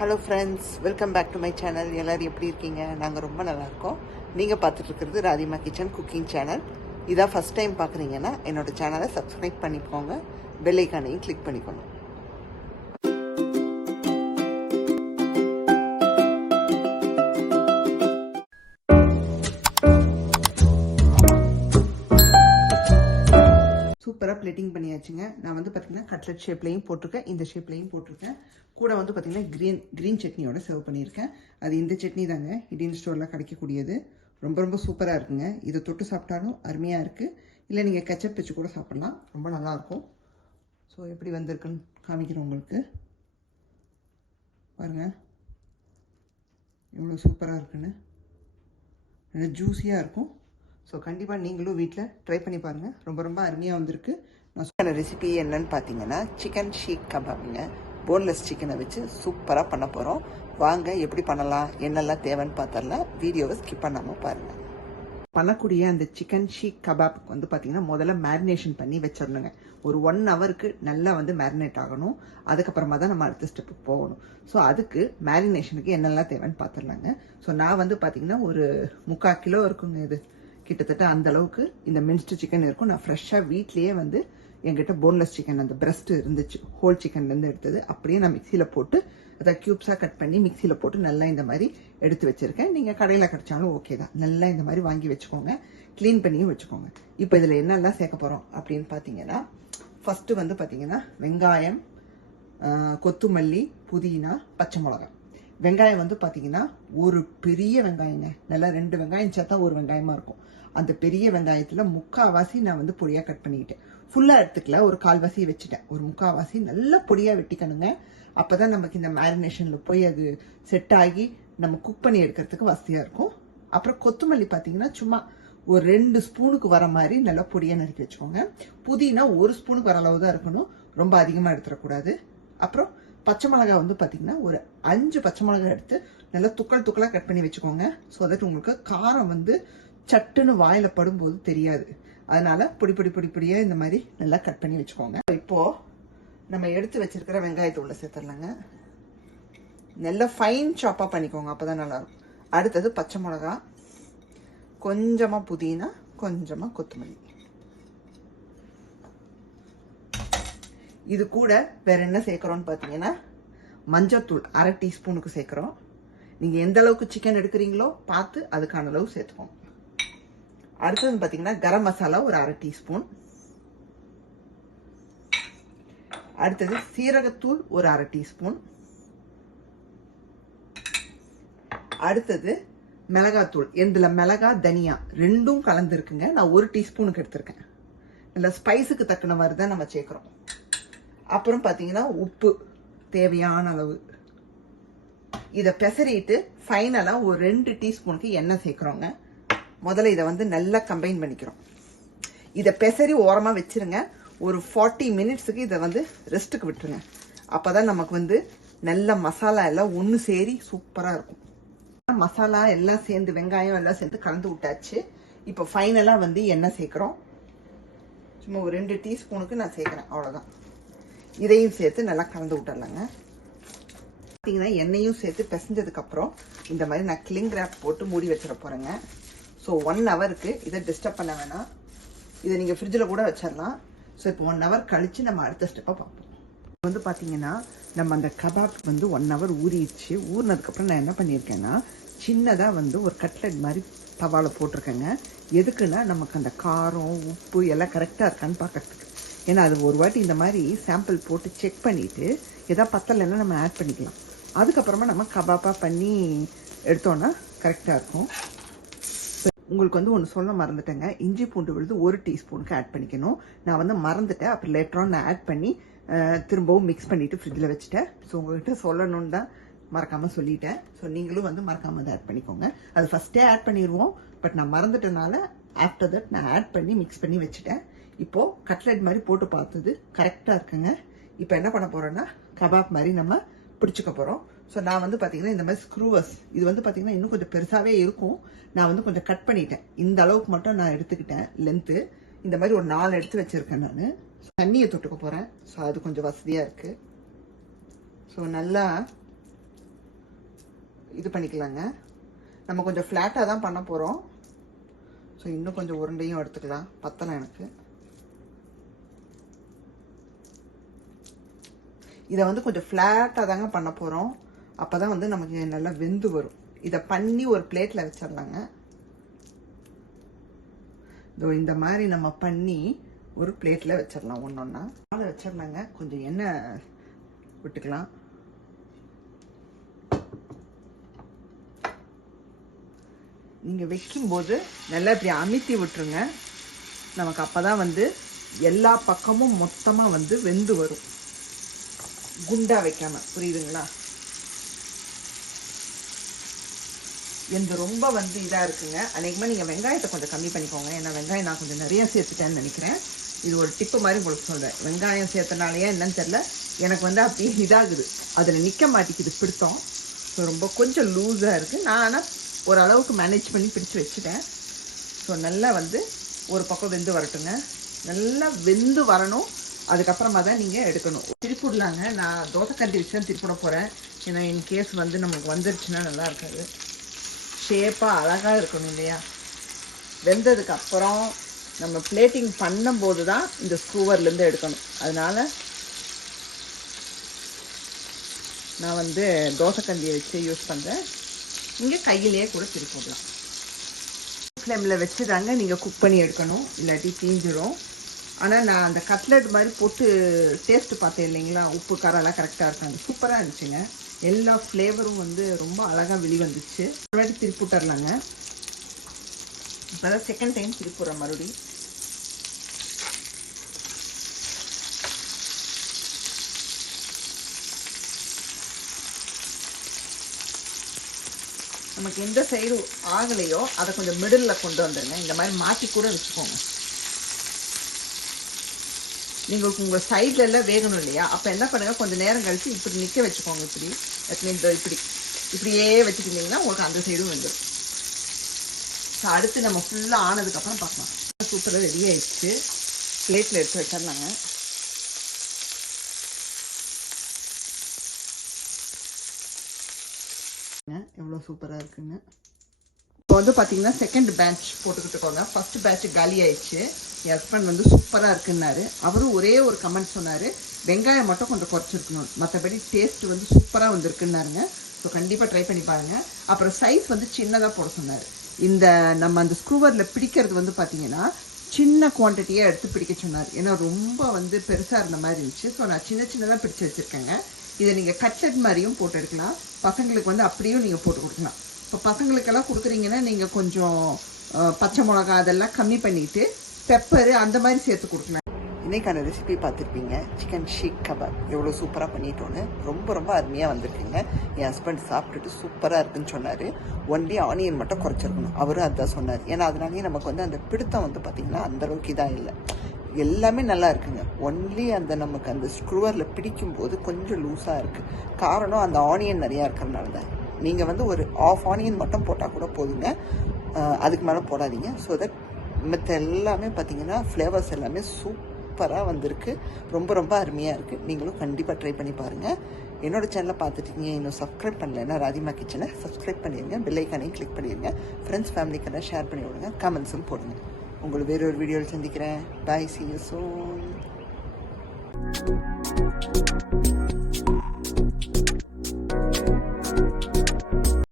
Hello friends, welcome back to my channel. எல்லோரும் எப்படி இருக்கீங்க? நாங்கள் ரொம்ப நல்லாயிருக்கோம். நீங்கள் பார்த்துட்ருக்கிறது ராதிமா கிச்சன் குக்கிங் சேனல். இதான் ஃபஸ்ட் டைம் பார்க்குறீங்கன்னா என்னோடய சேனலை சப்ஸ்கிரைப் பண்ணிக்கோங்க, பெல் ஐக்கானையும் கிளிக் பண்ணிக்கோங்க. சூப்பராக பிளேட்டிங் பண்ணியாச்சுங்க. நான் வந்து பார்த்திங்கன்னா கட்லெட் ஷேப்லேயும் போட்டிருக்கேன், இந்த ஷேப்லேயும் போட்டிருக்கேன். கூட வந்து பார்த்திங்கன்னா க்ரீன் சட்னியோட சர்வ் பண்ணியிருக்கேன். அது இந்த சட்னி தாங்க, இண்டியன் ஸ்டோரில் கிடைக்கக்கூடியது. ரொம்ப ரொம்ப சூப்பராக இருக்குங்க. இதை தொட்டு சாப்பிட்டாலும் அருமையாக இருக்குது. இல்லை நீங்கள் கெச்சப் வச்சு கூட சாப்பிட்லாம், ரொம்ப நல்லாயிருக்கும். ஸோ எப்படி வந்திருக்குன்னு காமிக்கிறேன் உங்களுக்கு. பாருங்கள் எவ்வளோ சூப்பராக இருக்குன்னு. நல்லா ஜூஸியாக இருக்கும். ஸோ கண்டிப்பாக நீங்களும் வீட்டில் ட்ரை பண்ணி பாருங்கள். ரொம்ப ரொம்ப அருமையாக வந்திருக்கு. நான் சொன்ன ரெசிபி என்னன்னு பார்த்தீங்கன்னா சிக்கன் ஷீக் கபாப்ங்க. போன்லெஸ் சிக்கனை வச்சு சூப்பராக பண்ண போகிறோம். வாங்க எப்படி பண்ணலாம், என்னெல்லாம் தேவைன்னு பார்த்தரலாம். வீடியோவை ஸ்கிப் பண்ணாமல் பாருங்கள். பண்ணக்கூடிய அந்த சிக்கன் ஷீக் கபாப்க்கு வந்து பார்த்திங்கன்னா முதல்ல மேரினேஷன் பண்ணி வச்சிடணுங்க. ஒரு 1 ஹவருக்கு நல்லா வந்து மேரினேட் ஆகணும். அதுக்கப்புறமா தான் நம்ம அடுத்த ஸ்டெப்புக்கு போகணும். ஸோ அதுக்கு மேரினேஷனுக்கு என்னெல்லாம் தேவைன்னு பார்த்துடலாங்க. ஸோ நான் வந்து பார்த்திங்கன்னா ஒரு 3/4 கிலோ இருக்குங்க. இது கிட்டத்தட்ட அந்த அளவுக்கு இந்த மின்ஸ்டு சிக்கன் இருக்கும். நான் ஃப்ரெஷ்ஷாக வீட்லேயே வந்து என்கிட்ட போன்லெஸ் சிக்கன் அந்த பிரெஸ்ட் இருந்துச்சு, ஹோல் சிக்கன்லேருந்து எடுத்தது. அப்படியே நான் மிக்சியில் போட்டு அதை க்யூப்ஸாக கட் பண்ணி மிக்சியில் போட்டு நல்லா இந்த மாதிரி எடுத்து வச்சுருக்கேன். நீங்கள் கடையில் கிடைச்சாலும் ஓகே தான். நல்லா இந்த மாதிரி வாங்கி வச்சுக்கோங்க, க்ளீன் பண்ணியும் வச்சுக்கோங்க. இப்போ இதில் என்னெல்லாம் சேர்க்க போகிறோம் அப்படின்னு பார்த்தீங்கன்னா, ஃபஸ்ட்டு வந்து பார்த்தீங்கன்னா வெங்காயம், கொத்தமல்லி, புதினா, பச்சை மிளகாய். வெங்காயம் வந்து பார்த்தீங்கன்னா ஒரு பெரிய வெங்காயங்க, நல்லா 2 வெங்காயம் சேர்த்தா ஒரு வெங்காயமாக இருக்கும். அந்த பெரிய வெங்காயத்தில் 3/4 நான் வந்து பொடியாக கட் பண்ணிக்கிட்டேன். ஃபுல்லாக எடுத்துக்கல, ஒரு 1/4 வச்சுட்டேன். ஒரு 3/4 நல்லா பொடியாக வெட்டிக்கணுங்க. அப்போ தான் நமக்கு இந்த மேரினேஷனில் போய் அது செட் ஆகி நம்ம குக் பண்ணி எடுக்கிறதுக்கு வசதியாக இருக்கும். அப்புறம் கொத்தமல்லி பார்த்தீங்கன்னா சும்மா ஒரு 2 ஸ்பூனுக்கு வர மாதிரி நல்லா பொடியாக நறுக்கி வச்சுக்கோங்க. புதினா 1 ஸ்பூனுக்கு வர அளவு தான் இருக்கணும், ரொம்ப அதிகமாக எடுத்துடக்கூடாது. அப்புறம் பச்சை மிளகாய் வந்து பார்த்தீங்கன்னா ஒரு 5 பச்சை மிளகாய் எடுத்து நல்லா துக்களாக கட் பண்ணி வச்சுக்கோங்க. ஸோ தட் உங்களுக்கு காரம் வந்து சட்டுன்னு வாயில படும்போது தெரியாது. அதனால பொடியாக இந்த மாதிரி நல்லா கட் பண்ணி வச்சுக்கோங்க. இப்போ நம்ம எடுத்து வச்சிருக்கிற வெங்காயத்தை உள்ள சேர்த்துடலாங்க. நல்லா ஃபைன் சாப்பாக பண்ணிக்கோங்க, அப்போதான் நல்லா இருக்கும். அடுத்தது பச்சை மிளகா, கொஞ்சமாக புதினா, கொஞ்சமாக கொத்தமல்லி. இது கூட வேற என்ன சேர்க்குறோன்னு பார்த்தீங்கன்னா மஞ்சத்தூள் 1/2 டீஸ்பூனுக்கு சேர்க்குறோம். நீங்கள் எந்த அளவுக்கு சிக்கன் எடுக்கிறீங்களோ பார்த்து அதுக்கான அளவு சேர்த்துக்கோங்க. அடுத்தது பார்த்தீங்கன்னா கரம் மசாலா ஒரு 1/2 டீஸ்பூன். அடுத்தது சீரகத்தூள் ஒரு 1/2 டீஸ்பூன். அடுத்தது மிளகாத்தூள். எந்தில் மிளகா தனியா ரெண்டும் கலந்துருக்குங்க. நான் 1 டீஸ்பூனுக்கு எடுத்திருக்கேன். இல்லை ஸ்பைஸுக்கு தக்கன மாதிரி தான் நம்ம சேர்க்குறோம். அப்புறம் பார்த்தீங்கன்னா உப்பு தேவையான அளவு. இதை பெசரிட்டு ஃபைனலாக ஒரு 2 டீஸ்பூனுக்கு எண்ணெய் சேர்க்குறோங்க. முதல்ல இதை வந்து நல்லா கம்பைன் பண்ணிக்கிறோம். இதை பெசரி ஓரமாக வச்சிருங்க. ஒரு 40 மினிட்ஸுக்கு இதை வந்து ரெஸ்ட்டுக்கு விட்டுருங்க. அப்போ தான் நமக்கு வந்து நல்ல மசாலா எல்லாம் ஒன்று சேரி சூப்பராக இருக்கும். மசாலா எல்லாம் சேர்ந்து வெங்காயம் எல்லாம் சேர்ந்து கலந்து விட்டாச்சு. இப்போ ஃபைனலாக வந்து எண்ணெய் சேர்க்குறோம். சும்மா ஒரு 2 டீஸ்பூனுக்கு நான் சேர்க்குறேன், அவ்வளோதான். இதையும் சேர்த்து நல்லா கலந்து விட்டுறலாங்க. பார்த்தீங்கன்னா எண்ணெயும் சேர்த்து பிசைஞ்சதுக்கப்புறம் இந்த மாதிரி நான் கிளிங் ரேப் போட்டு மூடி வச்சிட போகிறேங்க. ஸோ 1 ஹவருக்கு இதை டிஸ்டர்ப் பண்ண வேணாம். இதை நீங்கள் ஃப்ரிட்ஜில் கூட வச்சிடலாம். ஸோ இப்போ 1 ஹவர் கழித்து நம்ம அடுத்த ஸ்டெப்பை பார்ப்போம். வந்து பார்த்தீங்கன்னா நம்ம அந்த கபாப் வந்து 1 ஹவர் ஊறிடுச்சு. ஊறினதுக்கப்புறம் நான் என்ன பண்ணியிருக்கேன்னா சின்னதாக வந்து ஒரு கட்லெட் மாதிரி தவாவில் போட்டிருக்கேங்க. எதுக்குன்னா நமக்கு அந்த காரம் உப்பு எல்லாம் கரெக்டாக இருக்கான்னு பார்க்கறதுக்கு. ஏன்னா அது ஒரு வாட்டி இந்த மாதிரி சாம்பிள் போட்டு செக் பண்ணிவிட்டு எதாவது பத்தலைன்னா நம்ம ஆட் பண்ணிக்கலாம். அதுக்கப்புறமா நம்ம கபாப்பாக பண்ணி எடுத்தோன்னா கரெக்டாக இருக்கும். உங்களுக்கு வந்து ஒன்று சொல்ல மறந்துட்டேங்க. இஞ்சி பூண்டு விழுது 1 டீஸ்பூனுக்கு ஆட் பண்ணிக்கணும். நான் வந்து மறந்துட்டேன். அப்புறம் லேட்டராக நான் ஆட் பண்ணி திரும்பவும் மிக்ஸ் பண்ணிவிட்டு ஃப்ரிட்ஜில் வச்சுட்டேன். ஸோ உங்கள்கிட்ட சொல்லணுன்னு தான் மறக்காமல் சொல்லிட்டேன். ஸோ நீங்களும் வந்து மறக்காமல் அதை ஆட் பண்ணிக்கோங்க. அது ஃபஸ்ட்டே ஆட் பண்ணிடுவோம், பட் நான் மறந்துட்டனால ஆஃப்டர் தட் நான் ஆட் பண்ணி மிக்ஸ் பண்ணி வச்சுட்டேன். இப்போது கட்லெட் மாதிரி போட்டு பார்த்தது கரெக்டாக இருக்குங்க. இப்போ என்ன பண்ண போகிறோன்னா கபாப் மாதிரி நம்ம பிடிச்சிக்க போகிறோம். ஸோ நான் வந்து பார்த்தீங்கன்னா இந்த மாதிரி ஸ்க்ரூவர்ஸ், இது வந்து பார்த்தீங்கன்னா இன்னும் கொஞ்சம் பெருசாகவே இருக்கும். நான் வந்து கொஞ்சம் கட் பண்ணிட்டேன். இந்த அளவுக்கு மட்டும் நான் எடுத்துக்கிட்டேன் லென்த்து. இந்த மாதிரி ஒரு 4 எடுத்து வச்சுருக்கேன் நான். தண்ணியை தொட்டுக்க போகிறேன். ஸோ அது கொஞ்சம் வசதியாக இருக்குது. ஸோ நல்லா இது பண்ணிக்கலாங்க. நம்ம கொஞ்சம் ஃப்ளாட்டாக தான் பண்ண போகிறோம். ஸோ இன்னும் கொஞ்சம் உருண்டையும் எடுத்துக்கலாம். பத்தலை எனக்கு. இதை வந்து கொஞ்சம் ஃப்ளாட்டாக தாங்க பண்ண போகிறோம். அப்போ தான் வந்து நமக்கு நல்லா வெந்து வரும். இதை பண்ணி ஒரு பிளேட்டில் வச்சிடலாங்க. இதோ இந்த மாதிரி நம்ம பண்ணி ஒரு பிளேட்டில் வச்சிடலாம். ஒன்றொன்னா வச்சிடலாங்க. கொஞ்சம் எண்ணெய் விட்டுக்கலாம். நீங்கள் வைக்கும்போது நல்லா இப்படி அமுத்தி விட்டுருங்க. நமக்கு அப்போ தான் வந்து எல்லா பக்கமும் மொத்தமாக வந்து வெந்து வரும். குண்டா வைக்காம, புரியுதுங்களா? எந்த ரொம்ப வந்து இதாக இருக்குங்க. அநேகமாக நீங்கள் வெங்காயத்தை கொஞ்சம் கம்மி பண்ணிக்கோங்க. ஏன்னா வெங்காயம் நான் கொஞ்சம் நிறைய சேர்த்துட்டேன்னு நினைக்கிறேன். இது ஒரு டிப்பு மாதிரி உங்களுக்கு சொல்கிறேன். வெங்காயம் சேர்த்தனாலேயே என்னன்னு தெரில, எனக்கு வந்து அப்படியே இதாகுது, அதில் நிற்க மாட்டேங்குது பிடித்தோம். ஸோ ரொம்ப கொஞ்சம் லூஸாக இருக்குது. நான் ஆனால் ஓரளவுக்கு மேனேஜ் பண்ணி பிடிச்சி வச்சுட்டேன். ஸோ நல்லா வந்து ஒரு பக்கம் வெந்து வரட்டுங்க. நல்லா வெந்து வரணும். அதுக்கப்புறமா தான் நீங்கள் எடுக்கணும். திருப்பிடலாங்க. நான் தோசைக்கரண்டி வச்சு தான் திருப்பிட போகிறேன். ஏன்னா இன்கேஸ் வந்து நமக்கு வந்துருச்சுன்னா நல்லா இருக்காது. ஷேப்பாக அழகாக இருக்கணும் இல்லையா? வெந்ததுக்கு அப்புறம் நம்ம பிளேட்டிங் பண்ணும்போது தான் இந்த ஸ்க்ரூவர்லேருந்து எடுக்கணும். அதனால் நான் வந்து தோசைக்கரண்டியை வச்சு யூஸ் பண்ணுறேன். நீங்கள் கையிலேயே கூட திருப்பிடலாம். ஃப்ளேமில் வச்சு தாங்க நீங்கள் குக் பண்ணி எடுக்கணும், இல்லாட்டி தீஞ்சிரும். ஆனால் நான் அந்த கட்லெட் மாதிரி போட்டு டேஸ்ட்டு பார்த்தேன் இல்லைங்களா? உப்பு காரெல்லாம் கரெக்டாக இருக்காங்க. சூப்பராக இருந்துச்சுங்க. எல்லா ஃப்ளேவரும் வந்து ரொம்ப அழகாக வெளிவந்துச்சு. ஒரு வாட்டி திருப்பிட்டரலாங்க. இப்போ தான் செகண்ட் டைம் திருப்பிடுறேன் மறுபடி. நமக்கு எந்த சைடு ஆகலையோ அதை கொஞ்சம் மிடில் கொண்டு வந்துடுங்க. இந்த மாதிரி மாற்றி கூட வச்சுக்கோங்க. நீங்கள் உங்கள் சைடில் எல்லாம் வேகணும் இல்லையா? அப்போ என்ன பண்ணுங்கள், கொஞ்சம் நேரம் கழித்து இப்படி நிற்க வச்சுக்கோங்க. இப்படி இப்படியே வச்சுக்கிட்டிங்கன்னா உங்களுக்கு அந்த சைடும் வந்துடும். ஸோ அடுத்து நம்ம ஃபுல்லாக ஆனதுக்கப்புறம் பார்க்கலாம். சூப்பராக ரெடி ஆயிடுச்சு. பிளேட்டில் எடுத்து வச்சிடலாங்க. எவ்வளோ சூப்பராக இருக்குங்க. இப்போ வந்து பார்த்தீங்கன்னா செகண்ட் பேட்ச் போட்டுக்கிட்டு இருக்கோங்க. ஃபர்ஸ்ட் பேட்ச் காலி ஆயிடுச்சு. என் ஹஸ்பண்ட் வந்து சூப்பராக இருக்குன்னாரு. அவரும் ஒரே ஒரு கமெண்ட் சொன்னார், வெங்காயம் மட்டும் கொஞ்சம் குறைச்சிருக்கணும், மற்றபடி டேஸ்ட் வந்து சூப்பராக வந்திருக்குன்னாருங்க. ஸோ கண்டிப்பாக ட்ரை பண்ணி பாருங்கள். அப்புறம் சைஸ் வந்து சின்னதாக போட சொன்னார். இந்த நம்ம அந்த ஸ்க்ரூவரில் பிடிக்கிறது வந்து பார்த்தீங்கன்னா சின்ன குவான்டிட்டியாக எடுத்து பிடிக்க சொன்னார். ஏன்னா ரொம்ப வந்து பெருசாக இருந்த மாதிரி இருந்துச்சு. ஸோ நான் சின்னதாக பிடிச்சி வச்சுருக்கேங்க. இதை நீங்கள் கட்லெட் மாதிரியும் போட்டு எடுக்கலாம். பசங்களுக்கு வந்து அப்படியும் நீங்கள் போட்டு கொடுக்கலாம். இப்போ பசங்களுக்கெல்லாம் கொடுக்குறீங்கன்னா நீங்கள் கொஞ்சம் பச்சை மிளகா அதெல்லாம் கம்மி பண்ணிவிட்டு பெப்பரு அந்த மாதிரி சேர்த்து கொடுக்கலாம். இன்றைக்கான ரெசிபி பார்த்துருப்பீங்க. சிக்கன் ஷீக் கபாப் எவ்வளோ சூப்பராக பண்ணிட்டோன்னு. ரொம்ப அருமையாக வந்திருக்குங்க. என் ஹஸ்பண்ட் சாப்பிட்டுட்டு சூப்பராக இருக்குன்னு சொன்னார். ஒன்லி ஆனியன் மட்டும் குறைச்சிருக்கணும், அவரும் அதுதான் சொன்னார். ஏன்னா அதனாலேயே நமக்கு வந்து அந்த பிடித்தம் வந்து பார்த்திங்கன்னா அந்தளவுக்கு இதாக இல்லை, எல்லாமே நல்லா இருக்குங்க. ஒன்லி அந்த நமக்கு அந்த ஸ்க்ரூவரில் பிடிக்கும்போது கொஞ்சம் லூஸாக இருக்குது. காரணம் அந்த ஆனியன் நிறையா இருக்கிறனால தான். நீங்கள் வந்து ஒரு ஆஃப் ஆனியன் மட்டும் போட்டால் கூட போதுங்க, அதுக்கு மேலே போடாதீங்க. ஸோ தட் மற்ற எல்லாமே பார்த்திங்கன்னா ஃப்ளேவர்ஸ் எல்லாமே சூப்பராக வந்திருக்கு. ரொம்ப அருமையாக இருக்குது. நீங்களும் கண்டிப்பாக ட்ரை பண்ணி பாருங்கள். என்னோடய சேனலை பார்த்துட்டீங்க, இன்னும் சப்ஸ்கிரைப் பண்ணலைன்னா ராதிமா கிச்சனை சப்ஸ்கிரைப் பண்ணிடுங்க. பெல் ஐக்கானையும் கிளிக் பண்ணிடுங்க. ஃப்ரெண்ட்ஸ் ஃபேமிலிக்கெல்லாம் ஷேர் பண்ணி விடுங்க. கமெண்ட்ஸும் போடுங்க. உங்களை வேறொரு வீடியோவில் சந்திக்கிறேன். பாய், see you soon.